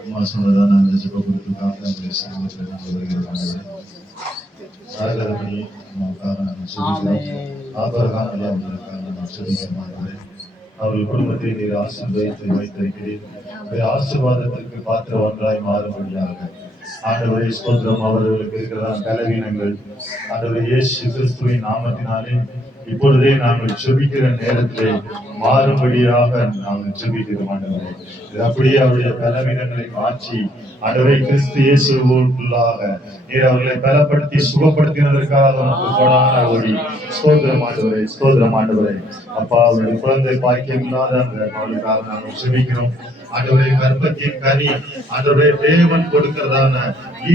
அம்மா சொன்னதான அந்த ஜெப குறிப்புக்காக நம்முடைய சமூகத்தில் கொண்டு வருகிறோம். ஆராதனை நமக்காக நாம் சொல்லிக்கிறோம். ஆபரகாம் அவர்களுக்காக நாம் சொல்லிக்கிறோம். அவர்கள் குடும்பத்தை நீர் ஆசீர்வதித்து வைத்திருக்கிறீர். ஆசீர்வாதத்திற்கு பாத்திரவான்களாய் மாறும்படியாக ஆண்டவரே ஸ்தோத்திரம். அவர்களுக்கு இருக்கிற பலவீனங்கள் ஆண்டவரே இயேசு கிறிஸ்துவின் நாமத்தினாலே இப்பொழுதே நாங்கள் ஜெபிக்கிற நேரத்திலே மாறும்படியாக நாங்கள் ஜெபிக்கிறோம். ஆண்டவரே அப்படியே அவருடைய பலவீனங்களை மாற்றி ஆண்டவரே கிறிஸ்து இயேசுவுக்குள்ளாக நீர் அவர்களை பலப்படுத்தி சுகப்படுத்தினதற்காக நமக்கு கொடான ஒளி. ஸ்தோத்திரம் ஆண்டவரே, ஸ்தோத்திரம் ஆண்டவரே. அப்பா அவருடைய குழந்தை பாக்கியம் இல்லாத அந்த அவளுக்காக நாங்கள் ஜெபிக்கிறோம். ஆண்டவரே கர்ப்பத்தின் கனி ஆண்டவரே தேவன் கொடுக்கிறதான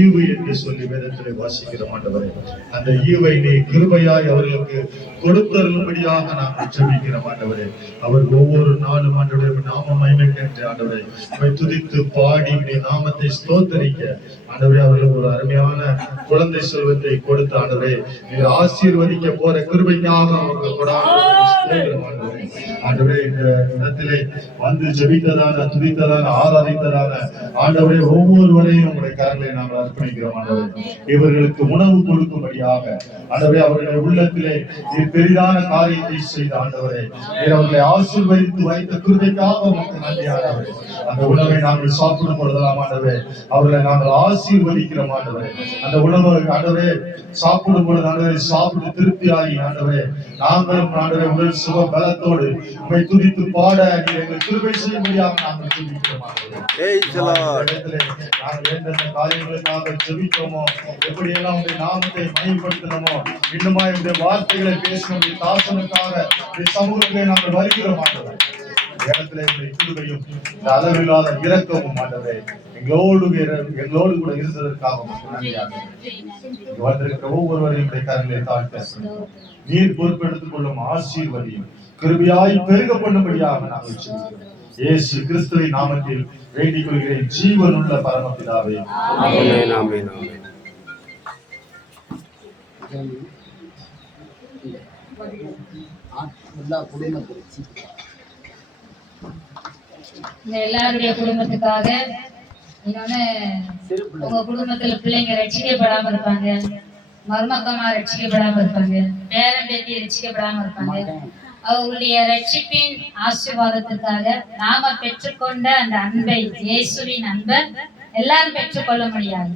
ஈவு என்று சொல்லி வேதத்திலே வாசிக்கிறோம். ஆண்டவரே அந்த ஈவை நீ கிருபையாய் அவர்களுக்கு கொடுத்தருளும்படியாக நாங்கள் ஜெபிக்கிறோம். ஆண்டவரே அவர் ஒவ்வொரு நாளும் ஆண்டவரே நாம மகிமைக்கென்று ஆண்டவரே துதித்து பாடி நாமத்தை ஸ்தோத்தரிக்க ஆண்டவரே அவர்களுக்கு ஒரு அருமையான குழந்தை செல்வத்தை கொடுத்து ஆண்டவரே நீர் ஆசீர்வதிக்க போற கிருபைக்காக அவர்கள் கொடான ஆண்டவரே இந்த இடத்திலே வந்து ஜெபித்ததான துதித்ததான ஆராதித்ததான ஆண்டவரே ஒவ்வொருவரையும் உங்களுடைய கரங்களை நாங்கள் அர்ப்பணிக்கிறோம். ஆண்டவரே இவர்களுக்கு உணவு கொடுக்கும்படியாக ஆண்டவரே அவர்களுடைய உள்ளத்திலே நீர் பெரிதான காரியத்தை செய்த ஆண்டவரே நீர் அவர்களை ஆசீர்வதித்து வைத்த கிருபைக்காக உங்களுக்கு நன்றி. ஆண்டவரே அந்த உணவை நாங்கள் சாப்பிடும் பொழுதெல்லாம் ஆண்டவரே அவர்களை நாங்கள் ஆசீர்வதிக்கிறோம். ஆண்டவரே அந்த உணவு ஆண்டவரே சாப்பிடும் பொழுது ஆண்டவரை சாப்பிட்டு திருப்தி ஆகி ஆண்டவரே நாங்களும் ஆண்டவரை உடல் சுக பலத்தோடு உம்மை துதித்து பாட நீர் எங்கள் கிருபை செய்யும்படியாக நாங்கள் ஜெபிக்கிறோம். நாங்கள் எந்தெந்த காரியங்களுக்காக ஜெபித்தோமோ எப்படியெல்லாம் உடைய நாமத்தை மகிமைப்படுத்தணுமோ இன்னுமா இந்த வார்த்தைகளை பேசணும் தாசனுக்காக சமூகத்திலே நாங்கள் வருகிறோம். ஆண்டவரே இடத்திலே கிருபையும் அளவில்லாத இரக்கமும் ஆண்டவரே எங்களோடு கூட இருந்ததற்காக வந்திருக்கிற ஒவ்வொருவரையும் கரங்களை தாழ்த்த நீர் பொறுப்பெடுத்துக் கொள்ளும் ஆசீர்வதியும் கிருபையாய் பெருக பண்ணும்படியாக நாங்கள் சொல்கிறோம். இயேசு கிறிஸ்துவின் நாமத்தில் வேண்டிக் கொள்கிறேன் ஜீவனுள்ள பரமபிதாவே. ஆமென், ஆமென், ஆமென். எல்லாருடைய குடும்பத்துக்காக இன்னொன்னு உங்க குடும்பத்துல பிள்ளைங்க ரட்சிக்கப்படாம இருப்பாங்க, மருமக்கமா ரட்சிக்கப்படாம இருப்பாங்க, பேரன் பேத்தி ரட்சிக்கப்படாம இருப்பாங்க. அவர்களுடைய ரட்சிப்பின் ஆசீர்வாதத்திற்காக நாம பெற்றுக்கொண்ட அந்த அன்பை இயேசுவின் அன்பை எல்லாரும் பெற்றுக்கொள்ள முடியாது.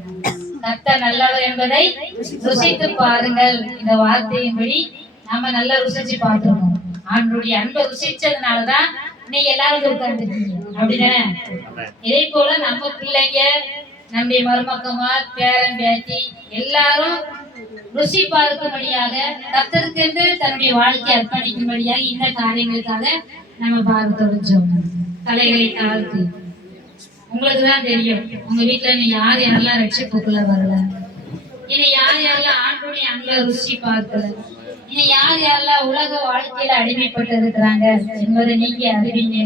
கர்த்தர் நல்லவர் என்பதை ருசித்து பாருங்கள். இந்த வார்த்தையின்படி நாம நல்லா ருசிச்சு பார்த்துருக்கோம். ஆண்டவருடைய அன்பை ருசிச்சதுனாலதான் நீங்க எல்லாரும் உட்கார்ந்துருக்கீங்க, அப்படிதானே? இதே போல நம்ம பிள்ளைங்க நம்முடைய மருமக்கமா பேரன் பேத்தி எல்லாரும் ருசி பார்க்கும்படியாக கர்த்தருக்கென்று தன்னுடைய வாழ்க்கையை அர்ப்பணிக்கும்படியாக இந்த காரியங்களுக்காக நம்ம பார்க்கிறோம். தலைகளை தாழ்த்தி உங்களுக்குதான் தெரியும் உங்க வீட்டுல நீ யார் யாரெல்லாம் ரட்சிப்புக்குள்ள வரல, இனி யார் யாரெல்லாம் ஆண்டோடைய அன்பை ருசி பார்க்கல, இனி யார் யாரெல்லாம் உலக வாழ்க்கையில அடிமைப்பட்டு இருக்கிறாங்க என்பதை நீங்க அறிவீங்க.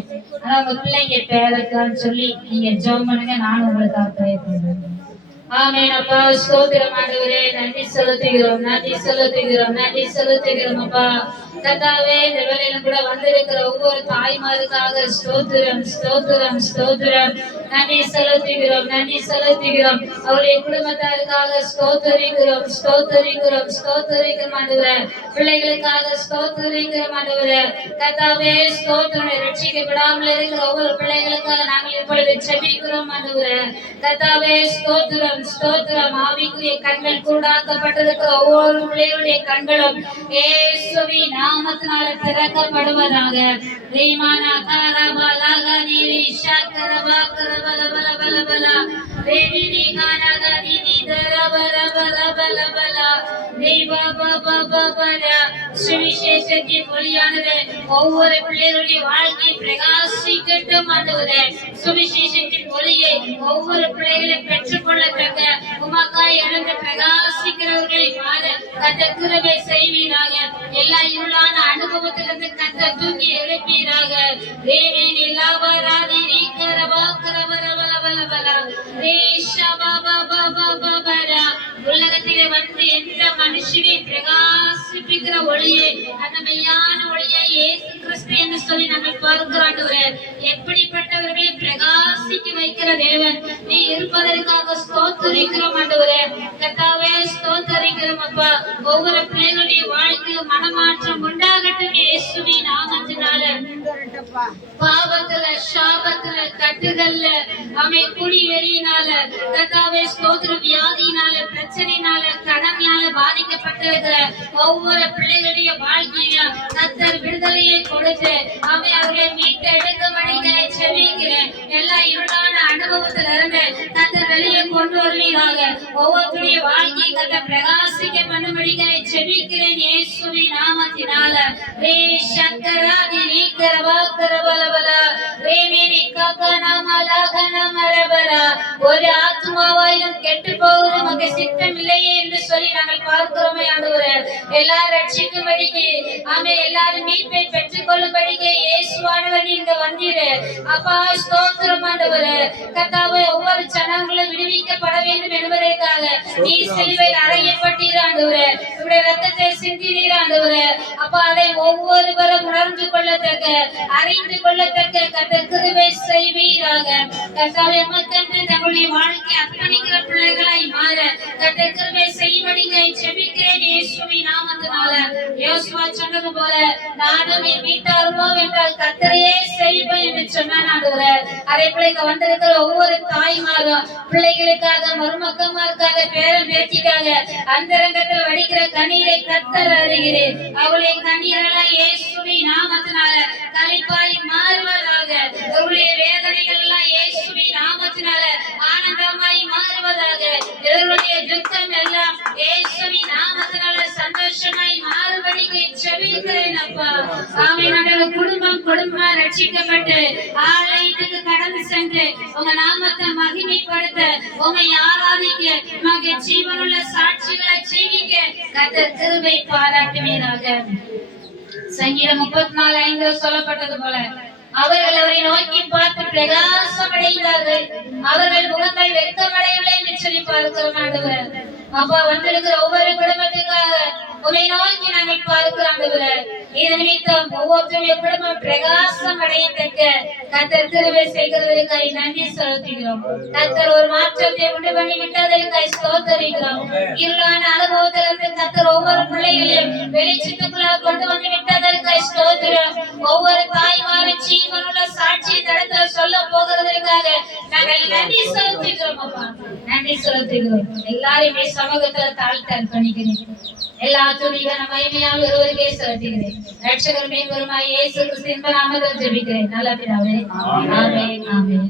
ஆனா உங்க பிள்ளைங்க பேருக்கான்னு சொல்லி நீங்க ஜெபம் பண்ணுங்க. நானும் உங்களுக்காக ப்ரேயர் பண்றேன். ஆமென். அப்பா ஸ்தோத்திரம் ஆண்டவரே, நன்றி செலுத்துகிறோம், நன்றி செலுத்துகிறோம், நன்றி செலுத்துகிறோம். அப்பா கர்த்தாவே இந்த வேளையிலும் கூட வந்திருக்கிற ஒவ்வொரு தாய்மாருக்காக ஸ்தோத்திரம், ஸ்தோத்திரம், ஸ்தோத்திரம். நன்றி செலுத்துகிறோம், நன்றி செலுத்துகிறோம். அவருடைய குடும்பத்தாருக்காக ஸ்தோத்தரிக்கிறோம், ஸ்தோத்தரிக்கிறோம், ஸ்தோத்தரிக்கிறோம் ஆண்டவரே. பிள்ளைகளுக்காக ஸ்தோத்தரிக்கிறோம் ஆண்டவரே. கர்த்தாவே ஸ்தோத்திரம். ரட்சிக்கப்படாமல் இருக்கிற ஒவ்வொரு பிள்ளைகளுக்காக நாங்கள் இப்பொழுது ஜெபிக்கிறோம் ஆண்டவரே. கர்த்தாவே ஸ்தோத்திரம், ஸ்தோத்திரம். ஆவிக்குரிய கண்கள் கூடாக்கப்பட்டிருக்கிற ஒவ்வொரு பிள்ளைகளுடைய கண்களும் இயேசுவின் நாமத்தினால திறக்கப்படுவதாக. ரீமானா காரபலக நீரி ஷக்கரபா கரபல பல பல பல ரேவினி கானக நீனி தரபர பல பல பல ரேபா பப பபர. சுவிசேஷத்தின் ஒளியானது ஒவ்வொரு பிள்ளைகளுடைய வாழ்க்கை பிரகாசிக்கட்டும் ஆண்டவரே. சுவிசேஷத்தின் ஒளியை ஒவ்வொரு பிள்ளைகளை பெற்றுக்கொள்ளத்தக்க உமக்காய் எழுந்து பிரகாசிக்கிறவர்களை மாற கர்த்தர் கிருபை செய்வீராக. எல்லா இருளான அனுபவத்திலிருந்து கர்த்தர் தூக்கி எழுப்பீராக. தேவன் எல்லாவராதி நீக்கரபா கரபரபல பல பல ரேஷா பாபா பாபா பாபா. உலகத்திலே வந்து எந்த மனுஷ மனுஷனை பிரகாசிப்பிக்கிற ஒளியை, அந்த மெய்யான ஒளியை இயேசு கிறிஸ்து என்று சொல்லி நாங்கள் பார்க்கிறோம் ஆண்டவரே. எப்படிப்பட்டவர்களை பிரகாசிக்க வைக்கிற தேவன் நீ இருப்பதற்காக ஸ்தோத்திரிக்கிறோம் ஆண்டவரே. கர்த்தாவே ஸ்தோத்திரிக்கிறோம் அப்பா. ஒவ்வொரு பிள்ளைகளுடைய வாழ்க்கையில் மனமாற்றம் உண்டாகட்டும் இயேசுவின் நாமத்தினால. பாவத்துல சாபத்துல கட்டுதல்ல அவை குடி வெறியினால கர்த்தாவே ஸ்தோத்திர வியாதியினால பிரச்சனையினால கடனால பாதிக்கப்பட்டிருக்கிற ஒவ்வொரு பிள்ளைகளுடைய வாழ்க்கையில கர்த்தர் விடுதலையை கொடுத்து அவை அவர்களை மீட்டு எடுக்கும்படிக்கு செபிக்கிறேன். எல்லா இருளான அனுபவத்துல இருந்து கர்த்தர் வெளியே கொண்டு வருவீராக. ஒவ்வொருடைய வாழ்க்கையை கர்த்தர் பிரகாசிக்க பண்ணும்படிக்கு செபிக்கிறேன் இயேசுவின் நாமத்தினால. ரே சங்கராதி நீக்கரவா கரவலவல ரேமேனி ககனமல கனமரபல. ஒரு ஆத்மாவாயிலும் கெட்டு போவது உமக்கு சித்தமில்லையே என்று சொல்லி நாங்கள் பார்க்கிறோமே ஆண்டவரே. எல்லாரும் ரட்சிக்கும்படிக்கு ஆமே எல்லாரும் மீட்பை பெற்றுக் கொள்ளும்படிக்கு இயேசுவானவர் இங்க வந்தீரே அப்பா. ஸ்தோத்திரம் ஆண்டவரே. கர்த்தாவே ஒவ்வொரு ஜனங்களும் விடுவிக்கப்பட வேண்டும் என்பதற்காக நீ சிலுவையில் அறையப்பட்டீர் ஆண்டவரே. உம்முடைய ரத்தத்தை சிந்தினீர் ஆண்டவரே அப்பா. அதை ஒவ்வொருவரும் உணர்ந்து கொள்ளத்தக்க அறிந்து கொள்ளத்தக்க கர்த்தர் கிருபை செய்வீராக. கர்த்தாவே மக்களுக்கு தங்களுடைய வாழ்க்கை அர்ப்பணிக்கிற பிள்ளைகளாய் மாற கர்த்தர் கிருபை செய்யும்படிக்கு ஜெபிக்கிறேன் இயேசுவின் நாமத்தினால. யோசுவா சொன்னது போல நானும் என் வீட்டாருமோ என்றால் கர்த்தரையே செய்வேன் என்று சொன்னான் ஆண்டவரே. அதே பிள்ளைங்க வந்திருக்கிற ஒவ்வொரு தாய்மாரும் பிள்ளைகளுக்காக மருமக்கமாருக்காக பேரன் பேத்திக்காக அந்தரங்கத்தில் வடிக்கிற கண்ணீரை கர்த்தர் அறிகிறேன். அவளுடைய கண்ணீரெல்லாம் இயேசுவின் நாமத்தினால களிப்பாய் மாறுவதாக. அவருடைய வேதனைகள் எல்லாம் இயேசுவின் நாமத்தினால ஆனந்தமாய் மாறுவதாக. இவருடைய துக்கம் எல்லாம் இயேசுவின் நாமத்தினால சந்தோஷமாய் மாறுபடிக்கு ஜெபிக்கிறேன் அப்பா. ஆமென். குடும்பமா ரட்சிக்கப்பட்டு ஆலயத்துக்கு கடந்து சென்று உங்க நாமத்தை மகிமைப்படுத்த உங்க ஆராதிக்க உங்க ஜீவனுள்ள சாட்சிகளை ஜீவிக்க கர்த்தர் கிருபை பாராட்டுவீராக. சங்கீதம் 34:5 சொல்லப்பட்டது போல அவர்கள் அவரை நோக்கி பார்த்து பிரகாசம் அடைந்தார்கள். அவர்கள் முகங்கள் வெட்கமடையவில்லை என்று சொல்லி பார்க்கிறோம் ஆண்டவரே. அப்பா வந்திருக்கிற ஒவ்வொரு குடும்பத்துக்காக உம்மை நோக்கி நாங்கள் பார்க்கிறோம் ஆண்டவரே. இதன் நிமித்தம் ஒவ்வொருத்தருடைய குடும்பம் பிரகாசம் அடையத்தக்க கர்த்தர் கிருபை செய்கிறதற்காக நன்றி செலுத்துகிறோம். கர்த்தர் ஒரு மாற்றத்தை உண்டு பண்ணி விட்டதற்காக ஸ்தோத்திரிக்கிறோம். இருளான அனுபவத்திலிருந்து கர்த்தர் ஒவ்வொரு பிள்ளைகளையும் வெளிச்சத்துக்குள்ளாக கொண்டு வந்து விட்டதற்காக ஸ்தோத்திரம். ஒவ்வொரு தாய்மாரும் ஜீவனுள்ள சாட்சி இடத்துல சொல்ல போகிறதற்காக நாங்கள் நன்றி செலுத்துகிறோம் அப்பா. நன்றி செலுத்துகிறோம். எல்லாருமே சமூகத்துல தாழ்த்தி அர்ப்பணிக்கிறேன். எல்லா துணிகள் மகிமையால் ஒருவருக்கே செலுத்துகிறேன். ரட்சகர் மேம்பெருமாய் இயேசு கிறிஸ்துவின் நாமத்தில் ஜெபிக்கிறேன் நல்ல பிதாவே. ஆமென் ஆமென்.